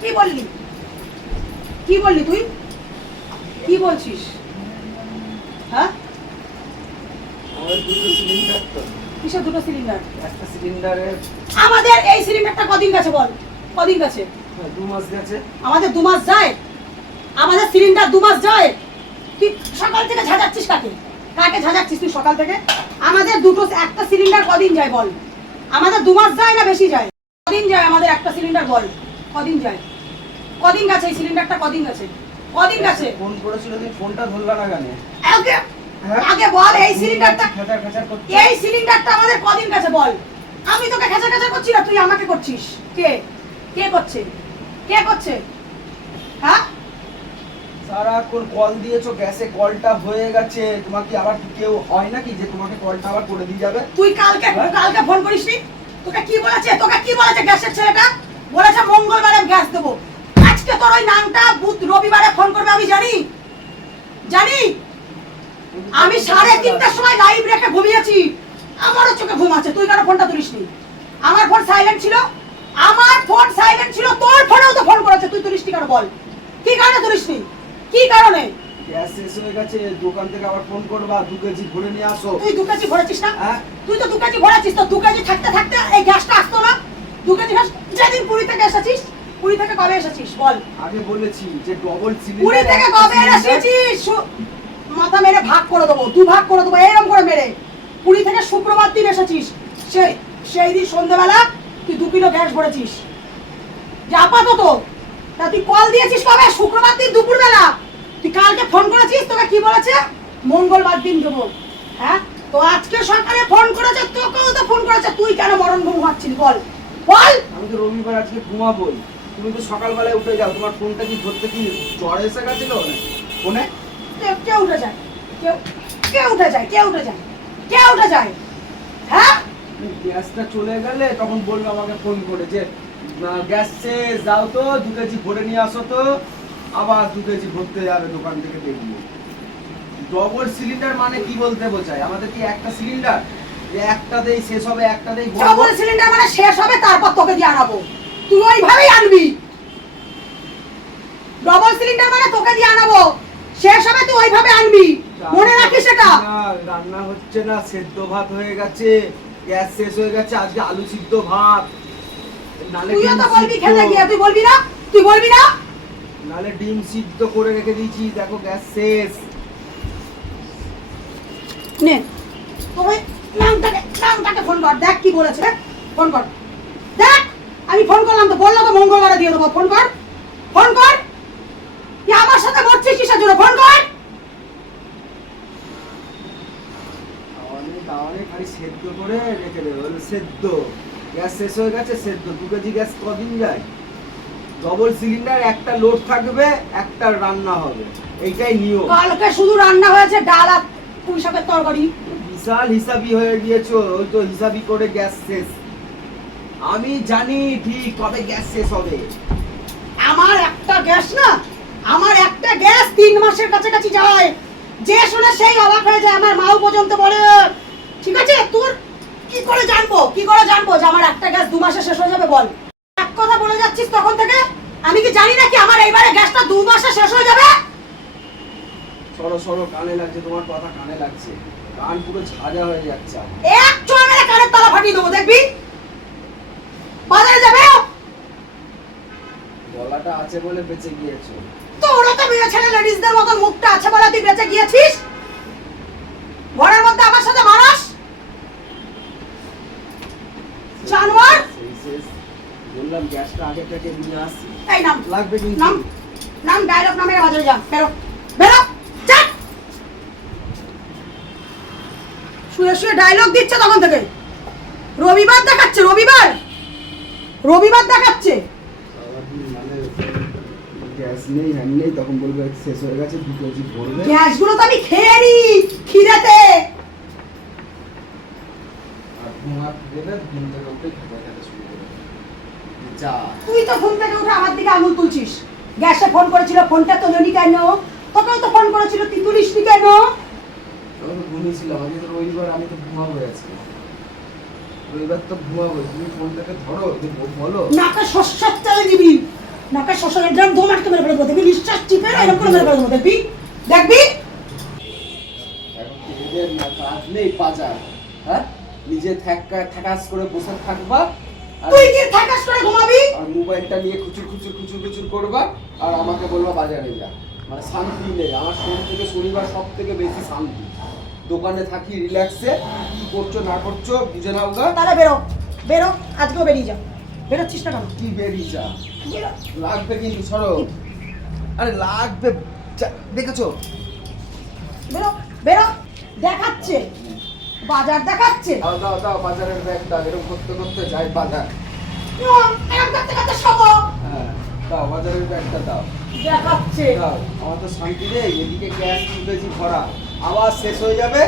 কি বললি? কি বললি তুই? কি বলছিস? হ্যাঁ? কিসের দুটো সিলিন্ডার? একটা সিলিন্ডারে আমাদের এই সিলিন্ডারটা কদিন গেছে বল? কদিন গেছে? দু মাস গেছে। আমাদের দু মাস যায়। আমাদের সিলিন্ডার দু মাস যায়। তুই সকাল থেকে ঝাঁঝাচ্ছিস কাকে? কাকে ঝাঁঝাচ্ছিস তুই সকাল থেকে? আমাদের দুটো একটা সিলিন্ডার কদিন যায় বল? আমাদের দু মাস যায় না বেশি যায়? কদিন যায় আমাদের একটা সিলিন্ডার বল? কদিন যায়? কদিন গেছে এই সিলিন্ডারটা কদিন গেছে? কদিন গেছে? ফোন করেছিল তুমি ফোনটা ধরলা না কেন? আগে হ্যাঁ? আগে বল এই সিলিন্ডারটা এই সিলিন্ডারটা আমাদের কদিন গেছে বল? আমি তোকে খেচা খেচা করছি না তুই আমাকে করছিস। কে? কে করছে? কে করছে? হ্যাঁ? সারাক্ষণ কল দিয়েছ গ্যাসে কলটা হয়ে গেছে। তোমার কি আবার কেউ হয় নাকি যে তোমাকে কলটা আবার করে দিয়ে যাবে? তুই কালকে হ্যাঁ? কালকে ফোন করিসনি? তোকে কি বলেছে? তোকে কি বলেছে গ্যাসের ছেলেটা? বলেছে মঙ্গলবারে গ্যাস দেবো। আজকে তোর ওই নামটা বুধ রবিবারে ফোন করবে আমি জানি। জানি? আমি সাড়ে তিনটার সময় লাইভ রেখে ঘুমিয়েছি। আমারও চোখে ঘুম আছে তুই কেন ফোনটা তুলিসনি। আমার ফোন সাইলেন্ট ছিল আমার ফোন সাইলেন্ট ছিল তোর ফোনেও তো ফোন করেছে তুই তুলিসনি কেন বল। কি কারণে তুলিসনি? কি কারণে? গ্যাস শেষ হয়ে গেছে দোকান থেকে আবার ফোন করবা দু কেজি ভরে নিয়ে আসো। তুই দু কেজি ভরেছিস না? হ্যাঁ? তুই তো দু কেজি ভরেছিস তো দু কেজি থাকতে থাকতে এই গ্যাসটা আসতো না? দু কেজি গ্যাস যেদিন পুরী থেকে এসেছিস পুরী থেকে কবে এসেছিস বল। আগে বলেছি যে ডবল পুরী থেকে কবে এসেছিস? মাথা মেরে ভাগ করে দেবো দু ভাগ করে দেবো এরকম করে মেরে। পুরী থেকে শুক্রবার দিন এসেছিস সেই সেই দিন সন্ধ্যেবেলা তুই দু কিলো গ্যাস ভরেছিস। যে আপাতত তা তুই কল দিয়েছিস কবে? শুক্রবার দিন দুপুরবেলা। তুই কালকে ফোন করেছিস তোকে কি বলেছে? মঙ্গলবার দিন দেবো। হ্যাঁ? তো আজকে সকালে ফোন করেছে তোকেও তো ফোন করেছে তুই কেন মরণ ঘুম হাঁটছিস বল? বল! আমি তো রবিবার আজকে ঘুমাবোই। তুমি তো সকালবেলায় উঠে যাও। তোমার ফোনটা কি ধরতে কি জ্বর এসে গেছিল ফোনে? কেউ কে উঠে যায়। কেউ কে উঠে যায় কে উঠে যায় কে উঠে যায়। হ্যাঁ? গ্যাসটা চলে গেলে তখন বলল আমাকে ফোন করে যে গ্যাস শেষ যাও তো দু কেজি ভরে নিয়ে আসো তো। আবার দু কেজি ভরতে যাবে দোকান থেকে দেখব ডবল সিলিন্ডার মানে কি বলতে বোঝায়? আমাদের কি একটা সিলিন্ডার একটাতেই শেষ হবে একটাতেই ডবল সিলিন্ডার মানে শেষ হবে তারপর তোকে দিয়ে আনাবো। তুই ওইভাবেই আনবি। ডবল সিলিন্ডার মানে তোকে দিয়ে আনাবো। শেষ হবে তুই ওইভাবে আনবি। মনে রাখিস সেটা রান্না হচ্ছে না সেদ্ধ ভাত হয়ে গেছে গ্যাস শেষ হয়ে গেছে আজকে আলু সিদ্ধ ভাত। তুইও তো বলবি খেতে গিয়ে তুই বলবি না? তুই বলবি না? নালে ডিম সিদ্ধ করে রেখে দিয়েছি দেখো গ্যাস শেষ। নে। তোকে নামটাকে নামটাকে ফোন কর দেখ কি বলেছে ফোন কর। দেখ আমি ফোন করলাম তো বলল তো মঙ্গলবারে দিয়ে দেবো ফোন কর ফোন কর। তুই আমার সাথে মরছিস কিসের জন্য ফোন কর। খালি সেদ্ধ করে রেখে দেবে সেদ্ধ। গ্যাস শেষ হয়ে গেছে সেদ্ধ। দু কেজি গ্যাস কদিন যায়? ডবল সিলিন্ডার একটা লোড থাকবে একটা রান্না হবে। এইটাই নিয়ম। কালকে শুধু রান্না হয়েছে ডাল আর পুঁই শাকের তরকারি। বিশাল হিসাবি হয়ে গিয়েছো, ওই তো হিসাবি করে গ্যাস শেষ। আমি জানি ঠিক কবে গ্যাস শেষ হবে। আমার একটা গ্যাস না, আমার একটা গ্যাস তিন মাসের কাছাকাছি যায়। যে শুনে সেই অবাক হয়ে যায়, আমার মাও পর্যন্ত বলে, ঠিক আছে, তোর কি করে জানব, কি করে জানব যে আমার একটা গ্যাস দু মাসে শেষ হয়ে যাবে বল? এক কথা বলে যাচ্ছিস তখন থেকে, আমি কি জানি নাকি আমার এইবারে গ্যাসটা দু মাসে শেষ হয়ে যাবে? সরো সরো কানে লাগছে তোমার কথা কানে লাগছে। কান পুরো ঝাঁঝা হয়ে যাচ্ছে এক চোর মেরে কানের তলা ফাটিয়ে দেবো দেখবি? বাজারে যাবে গলাটা আছে বলে বেঁচে গিয়েছো। তোরও তো মেয়ে ছেলে লেডিসদের মতন মুখটা আছে বলে তুই বেঁচে গিয়েছিস? ঘরের মধ্যে আমার সাথে মানুষ জানোয়ার? বললাম গ্যাসটা আগে থেকে নিয়ে আসি। এই নাম। লাগবে কিন্তু। নাম। নাম ডায়লগ নামের বাজারে যা। বেরো। বেরো চাপ শুয়ে শুয়ে ডায়লগ দিচ্ছে তখন থেকে। রবিবার দেখাচ্ছে রবিবার! রবিবার দেখাচ্ছে। মানে গ্যাস নেই হ্যান নেই তখন বলবে শেষ হয়ে গেছে ভরবে। গ্যাসগুলো তো আমি খেয়ে নি খিদেতে। আর ঘুমাত দেবে ঘুম থেকে উঠে খেতে খেতে শুরু করবে। যা। তুই তো ঘুম থেকে উঠে আমার দিকে আঙুল তুলছিস। গ্যাসে ফোন করেছিল ফোনটা তোলনি কেন? তোকেও তো ফোন করেছিল তুই তুলিসনি কেন? ঘুমিয়েছিলাম আজকে রবিবার আমি তো ঘুমাবো আজকে রবিবার তো ঘুমাবো। তুমি ফোনটাকে ধরো বলো। নাকে শস্যের চালে দিবি। নাকে শশা একদম দু মাসকে মেরে ফেলব। দেখবি নিঃশ্বাস চিপে এরকম করে মেরে ফেলব। দেখবি? দেখবি? এদের না কাজ নেই বাজার? হ্যাঁ? নিজে থাকা থাকাস করে বসে থাকবা তুই কি থাকাস করে ঘুমাবি? আর মোবাইলটা নিয়ে খুচুর খুচুর খুচুর খুচুর করবা আর আমাকে বলবা বাজারে যা। মানে শান্তি নেই। আমার শরীর থেকে শনিবার সব থেকে বেশি শান্তি। দোকানে থাকি রিল্যাক্সে কি করছ না করছ বুঝে নাও গা। তাহলে বেরো বেরো আজকেও বেরিয়ে যাও। বেরোচ্ছিস না কেন? কি বেরিয়ে যা। লাগবে কিন্তু সরো। আরে লাগবে দেখেছ? বেরো বেরো দেখাচ্ছে। বাজার দেখাচ্ছে। দাও দাও দাও বাজারের ব্যাগ দাও এরকম করতে করতে যাই বাজার। এরকম করতে করতে শোবো হ্যাঁ দাও বাজারের ব্যাগটা দাও। দেখাচ্ছে। দাও আমার তো শান্তি নেই এদিকে গ্যাস তুলেছি ভরা। আবার শেষ হয়ে যাবে।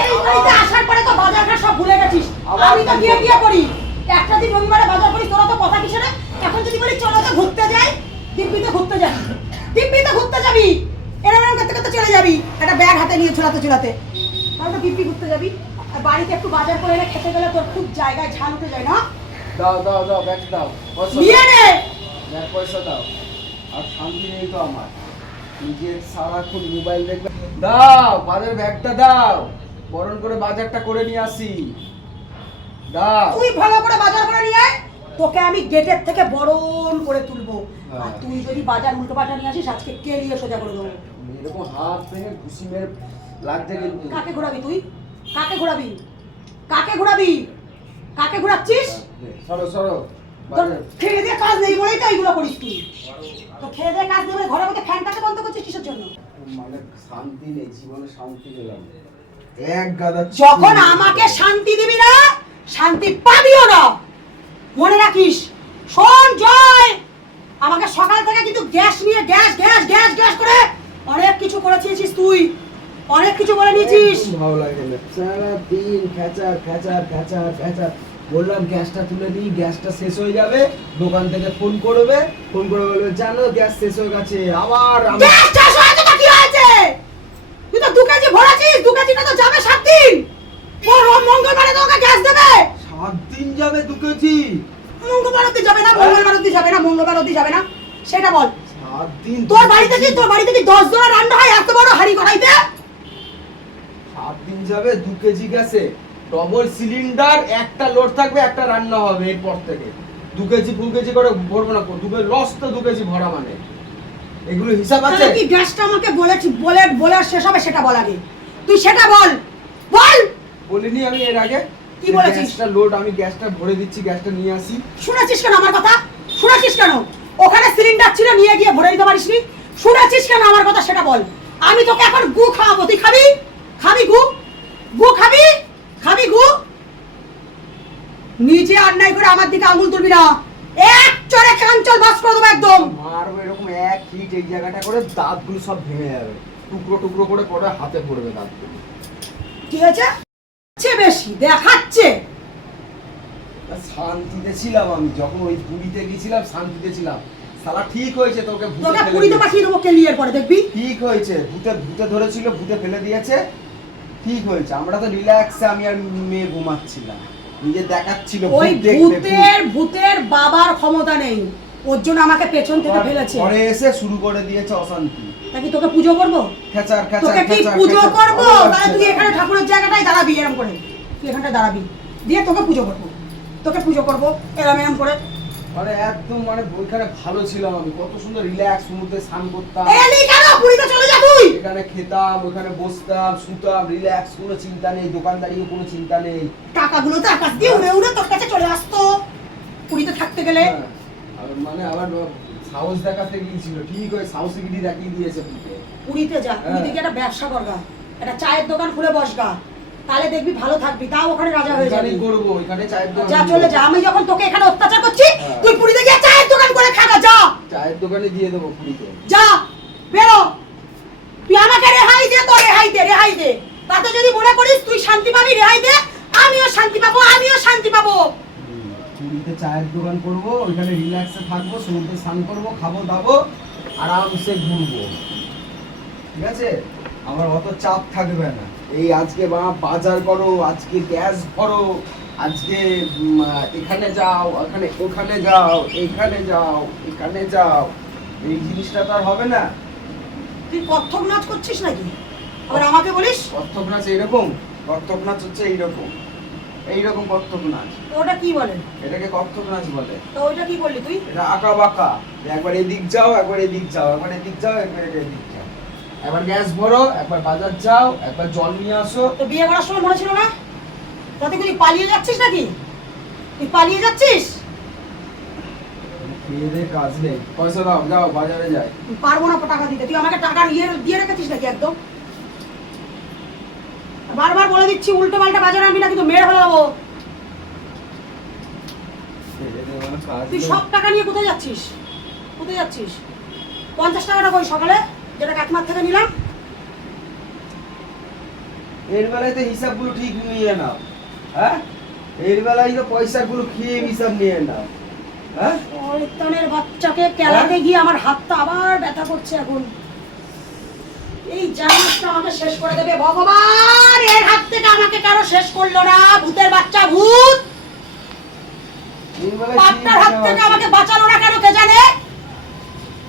এই বাড়িতে আসার পরে তো বাজার ঘাট সব ভুলে গেছিস। আমি তো গিয়ে গিয়ে করি একটা দিন রবিবারে বাজার করি তোরা তো কথা কিসে না এখন যদি বলি চলো তো ঘুরতে যাই দিব্যিতে ঘুরতে যাবি। দিব্যিতে ঘুরতে যাবি। এরকম এরকম করতে করতে চলে যাবি। একটা ব্যাগ হাতে নিয়ে ঝোলাতে ঝোলাতে। তাহলে তো দিব্যি ঘুরতে যাবি। আর বাড়িতে একটু বাজার করে এনে খেতে গেলে তোর খুব জায়গায় ঝাল উঠে যায় না? দাও দাও দাও ব্যাগ দাও। নিয়ে নে। ব্যাগ পয়সা দাও। আর শান্তি নেই তো আমার। নিজের সারাক্ষণ মোবাইল দেখবে। দাও বাজার ব্যাগটা দাও। বরণ করে বাজারটা করে নিয়ে আসি। দাও। তুই ভালো করে বাজার করে নিয়ে আয়। তোকে আমি গেটের থেকে বরণ করে তুলবো। আর হ্যাঁ। তুই যদি বাজার উল্টো পাল্টা নিয়ে আসিস আজকে কেলিয়ে সোজা করে দেবো? এরকম হাত ভেঙে ঘুষি মেরে লাগছে কিন্তু। কাকে ঘোরাবি তুই? কাকে ঘোরাবি? কাকে ঘোরাবি? কাকে ঘোরাচ্ছিস? সরো সরো। বাজার খেয়ে দিয়ে কাজ নেই বলেই তো এইগুলো করিস তুই। তো খেয়ে দিয়ে কাজ নেই বলে ঘরের মধ্যে ফ্যানটাকে বন্ধ করছিস কিসের জন্য? মানে শান্তি নেই জীবনে শান্তি পেলাম এক গাদা যখন আমাকে শান্তি দিবি না শান্তি পাবিও না। মনে রাখিস শোন জয়। আমাকে সকাল থেকে কিন্তু গ্যাস নিয়ে গ্যাস গ্যাস গ্যাস গ্যাস করে অনেক কিছু করেছিস তুই। অনেক কিছু বলে নিয়েছিস। ভালো লাগে না। সারাদিন খেচার খেচার খেচার খেচার। বললাম গ্যাসটা তুলে দিই গ্যাসটা শেষ হয়ে যাবে দোকান থেকে ফোন করবে ফোন করে বলবে জানো গ্যাস শেষ হয়ে গেছে আবার গ্যাস শেষ তো কি হয়েছে? তুই তো দু কেজি ভরাছিস দু কেজিটা তো যাবে সাত দিন। ওর মঙ্গলবারে তোকে গ্যাস দেবে? সাত দিন যাবে দু কেজি। মঙ্গলবার অব্দি যাবে না মঙ্গলবার অব্দি যাবে না মঙ্গলবার অব্দি যাবে না। সেটা বল। সাত দিন তোর বাড়িতে কি তোর বাড়িতে কি দশ জনের রান্না হয় এত বড় হাড়ি কড়াইতে সাত দিন যাবে দু কেজি গ্যাসে। ডবল সিলিন্ডার একটা লোড থাকবে একটা রান্না হবে এরপর থেকে। দু কেজি ফুল কেজি করে ভরবো না দু কেজি লস তো দু কেজি ভরা মানে। এগুলো হিসাব আছে? কি গ্যাসটা আমাকে বলেছি বলে বলে শেষ হবে সেটা বল আগে। তুই সেটা বল বল! বলিনি আমি এর আগে। কি বলেছিস? গ্যাসটা লোড আমি গ্যাসটা ভরে দিচ্ছি গ্যাসটা নিয়ে আসি। শুনেছিস কেন আমার কথা? শুনেছিস কেন? ওখানে সিলিন্ডার ছিল নিয়ে গিয়ে ভরে দিতে পারিসনি? শুনেছিস কেন আমার কথা সেটা বল? আমি তোকে এখন গু খাওয়াবো তুই খাবি? খাবি গু? গু খাবি? খাবি গু? নিজে অন্যায় করে আমার দিকে আঙুল তুলবি না। এক চড়ে কাঞ্চল বাস করে দেবো একদম। মারবো এরকম এক হিট এই জায়গাটা করে দাঁতগুলো সব ভেঙে যাবে। টুকরো টুকরো করে পরে হাতে পড়বে দাঁতগুলো। কি হয়েছে? হচ্ছে বেশি দেখাচ্ছে। শান্তিতে ছিলাম আমি যখন ওই পুরীতে গেছিলাম শান্তিতে ছিলাম। সালা ঠিক হয়েছে তোকে ভূতে পুরীতে পাঠিয়ে দেবো কেলিয়ের পরে দেখবি? ঠিক হয়েছে ভূতে ভূতে ধরেছিল ভূতে ফেলে দিয়েছে। ঠিক হয়েছে। আমরা তো রিল্যাক্সে আমি আর মেয়ে ঘুমাচ্ছিলাম। নিজে দেখাচ্ছিল ওই। ভূতের ভূতের বাবার ক্ষমতা নেই। ওর জন্য আমাকে পেছন থেকে ফেলেছে। পরে এসে শুরু করে দিয়েছে অশান্তি। নাকি তোকে পুজো করব? খেচার খেচার তোকে কি পুজো করব? তাহলে তুই এখানে ঠাকুরের জায়গাটায় দাঁড়াবি এরম করে। তুই এখানটায় দাঁড়াবি। দিয়ে তোকে পুজো করব। তোকে পুজো করব এরম এরম করে। মানে একদম মানে ওইখানে ভালো ছিলাম আমি। কত সুন্দর রিল্যাক্স সমুদ্রে স্নান করতাম। চলে এখানে খেতাম ওখানে বসতাম শুতাম রিল্যাক্স কোনো চিন্তা নেই দোকানদারিও কোনো চিন্তা নেই। টাকাগুলো তো আকাশ দিয়ে উড়ে উড়ে তোর কাছে চলে আসতো। পুরীতে থাকতে গেলে। হ্যাঁ, মানে আবার সাহস দেখাতে গিয়েছিল ঠিক ওই সাহসিকিটি দেখিয়ে দিয়েছে পুরীতে। যা পুরীতে গিয়ে একটা ব্যবসা করগা একটা চায়ের দোকান খুলে বসগা তাহলে দেখবি ভালো থাকবি তাও ওখানে রাজা হয়ে যাবি। করব ওইখানে চায়ের দোকান যা চলে যা। আমি যখন তোকে এখানে অত্যাচার করছি হ্যাঁ। তুই পুরীতে গিয়ে চায়ের দোকান করে খাগা যা। চায়ের দোকানে দিয়ে দেবো পুরীতে। যা বেরো। তুই আমাকে রেহাই দে, তো রেহাই দে রেহাই দে। তাতে যদি মনে করিস তুই শান্তি পাবি, রেহাই দে, আমিও শান্তি পাবো, আমিও শান্তি পাবো। পুরীতে চায়ের দোকান করব, ওইখানে রিল্যাক্সে থাকব, সমুদ্রে স্নান করব, খাব, দাবো, আরামসে ঘুরবো। ঠিক আছে? আমার অত চাপ থাকবে না। এই আজকে বা বাজার করো, আজকে গ্যাস ভরো, আজকে এখানে যাও, ওখানে ওখানে যাও, এখানে যাও এখানে যাও। এই জিনিসটা তো আর হবে না। তুই কত্থক নাচ করছিস নাকি? আবার আমাকে বলিস? কত্থক নাচ এইরকম কত্থক নাচ হচ্ছে এইরকম এইরকম কত্থক নাচ ওটা কি বলে? এটাকে কত্থক নাচ বলে। তো ওইটা কি করলি তুই? এটা আঁকা বাঁকা একবার এদিক যাও একবার এদিক যাও একবার এদিক যাও একবার এদিক যাও। একবার গ্যাস ভরো একবার বাজার যাও একবার জল নিয়ে আসো। তো বিয়ে করার সময় মনে ছিল না? তাতে তুই পালিয়ে যাচ্ছিস নাকি? তুই পালিয়ে যাচ্ছিস? খেয়ে দে কাজ নেই। পয়সা দাও যাও বাজারে যাই। পারব না টাকা দিতে। তুই আমাকে টাকা দিয়ে রেখেছিস নাকি একদম? বারবার বলে দিচ্ছি উল্টো পাল্টা বাজারে আনবি না কিন্তু মেরে ফেলে দেবো। তুই সব টাকা নিয়ে কোথায় যাচ্ছিস? কোথায় যাচ্ছিস? পঞ্চাশ টাকাটা কই সকালে? যেটা কাকিমার থেকে নিলাম। এর বেলায় তো হিসাবগুলো ঠিক নিয়ে নাও হ্যাঁ? এর বেলায় তো পয়সাগুলো খেয়ে হিসাব নিয়ে নাও। শয়তানের বাচ্চাকে কেলাতে গিয়ে আমার হাতটা আবার ব্যথা করছে এখন। এই আমাকে শেষ করে দেবে। ভগবান এর হাত থেকে আমাকে কেন শেষ করল না। ভূতের বাচ্চা ভূত! হাত থেকে আমাকে বাঁচালো না কেন কে জানে?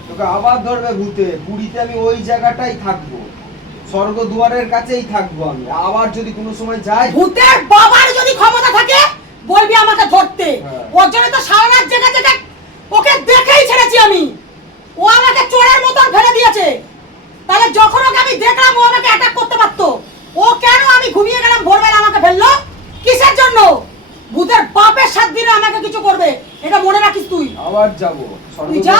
তোকে আবার ধরবে ভূতে। পুরীতে আমি ওই জায়গাটাই থাকব। স্বর্গ দুয়ারের কাছেই থাকব আমি। আবার যদি কোনো সময় যাই ভূতের বাবার যদি ক্ষমতা থাকে বলবি আমাকে ধরতে। হ্যাঁ। ওর জন্য তো সারা রাত জেগে জেগে ওকে দেখেই ছেড়েছি আমি। ও আমাকে চোরের মতন ফেলে দিয়েছে। তাহলে যখন ওকে আমি দেখলাম ও আমাকে অ্যাটাক করতে পারতো। ও কেন আমি ঘুমিয়ে গেলাম ভোরবেলা আমাকে ফেলল? কিসের জন্য? ভূতের বাপের সাত দিনে আমাকে কিছু করবে এটা মনে রাখিস তুই। আবার যাব। তুই যা।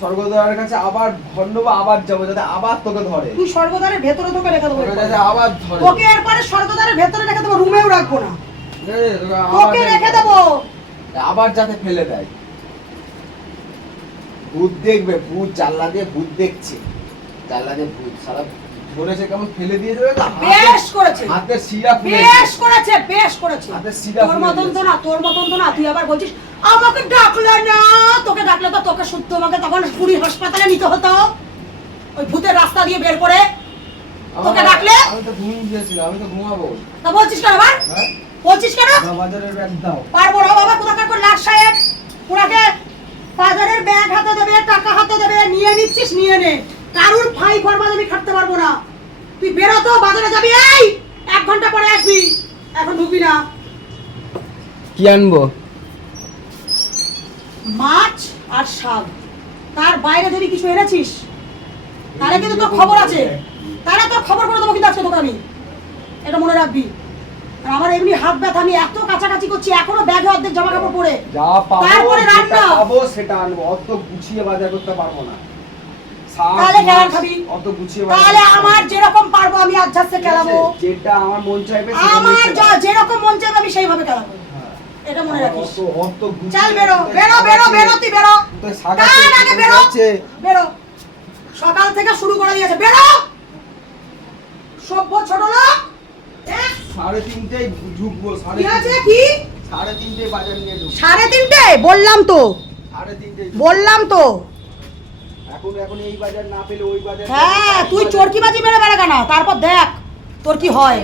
স্বর্গদ্বারের কাছে আবার ধন্যবাদ আবার যাব যাতে আবার তোকে ধরে। তুই স্বর্গদ্বারের ভেতরে তোকে রেখে দেবো আবার ধরে। তোকে এরপরে স্বর্গদ্বারের ভেতরে রেখে দেবো রুমেও রাখব না। তোকে রেখে দেবো। আবার যাতে ফেলে দেয়। ভূত দেখবে ভূত জানলা দিয়ে ভূত দেখছে। জানলা দিয়ে ভূত সারা ধরেছে কেমন ফেলে দিয়ে দেবে না বেশ করেছে। হাতের শিরা ফুলে বেশ করেছে বেশ করেছে। হাতের শিরা তোর মতন তো না তোর মতন তো না তুই আবার বলছিস আমাকে ডাকলে না তোকে ডাকলে তো তোকে শুদ্ধ আমাকে তখন পুরী হাসপাতালে নিতে হতো। ওই ভূতের রাস্তা দিয়ে বের করে তোকে ডাকলে? আমি তো ঘুমিয়ে গিয়েছিলাম আমি তো ঘুমাবো। তা বলছিস কেন আবার? হ্যাঁ? বলছিস কেন? বাজারের ব্যাগ দাও। পারব না বাবা কোথাকার করে লাট সাহেব? ওনাকে বাজারের ব্যাগ হাতে দেবে টাকা হাতে দেবে নিয়ে নিচ্ছিস নিয়ে নে। কারুর ফাই ফরমাদ আমি খাটতে পারব না। তুই বেরো তো বাজারে যাবি এই! এক ঘণ্টা পরে আসবি। এখন ঢুকবি না। কি আনব? মাছ আর শাক। তার বাইরে যদি কিছু এনেছিস তাহলে কিন্তু তোর খবর আছে। তাহলে তোর খবর করে দেবো কিন্তু আজকে তোকে আমি। এটা মনে রাখবি। আর আমার এমনি হাত ব্যথা আমি এত কাছাকাছি করছি এখনও ব্যাগে অর্ধেক জামা কাপড় পরে। তারপরে রান্না। পাবো সেটা আনব। অত গুছিয়ে বাজার করতে পারব না। তাহলে খাবি? অত গুছিয়ে তাহলে আমার যেরকম পারব আমি খেলাবো। যেটা আমার মন চাইবে আমার যা যেরকম মন চাইবে আমি সেইভাবে খেলাবো। হ্যাঁ। এটা মনে রাখিস। অত- গুছিয়ে চল বেরো বেরো বেরো বেরো তুই বেরো। তার আগে বেরো? বেরো। সকাল থেকে শুরু করে দিয়েছে বেরো! সভ্য ছোট লোক? এহ, সাড়ে তিনটে ঢুকবো সাড়ে আছে? কি? সাড়ে তিনটে বাজার নিয়ে ঢুকবো। সাড়ে তিনটে? বললাম তো। সাড়ে তিনটে। বললাম তো। এখন এখন এই বাজার না পেলে ওই বাজার হ্যাঁ তুই চরকি বাজি মেরে বেড়া কেনা তারপর দেখ তোর কি হয়।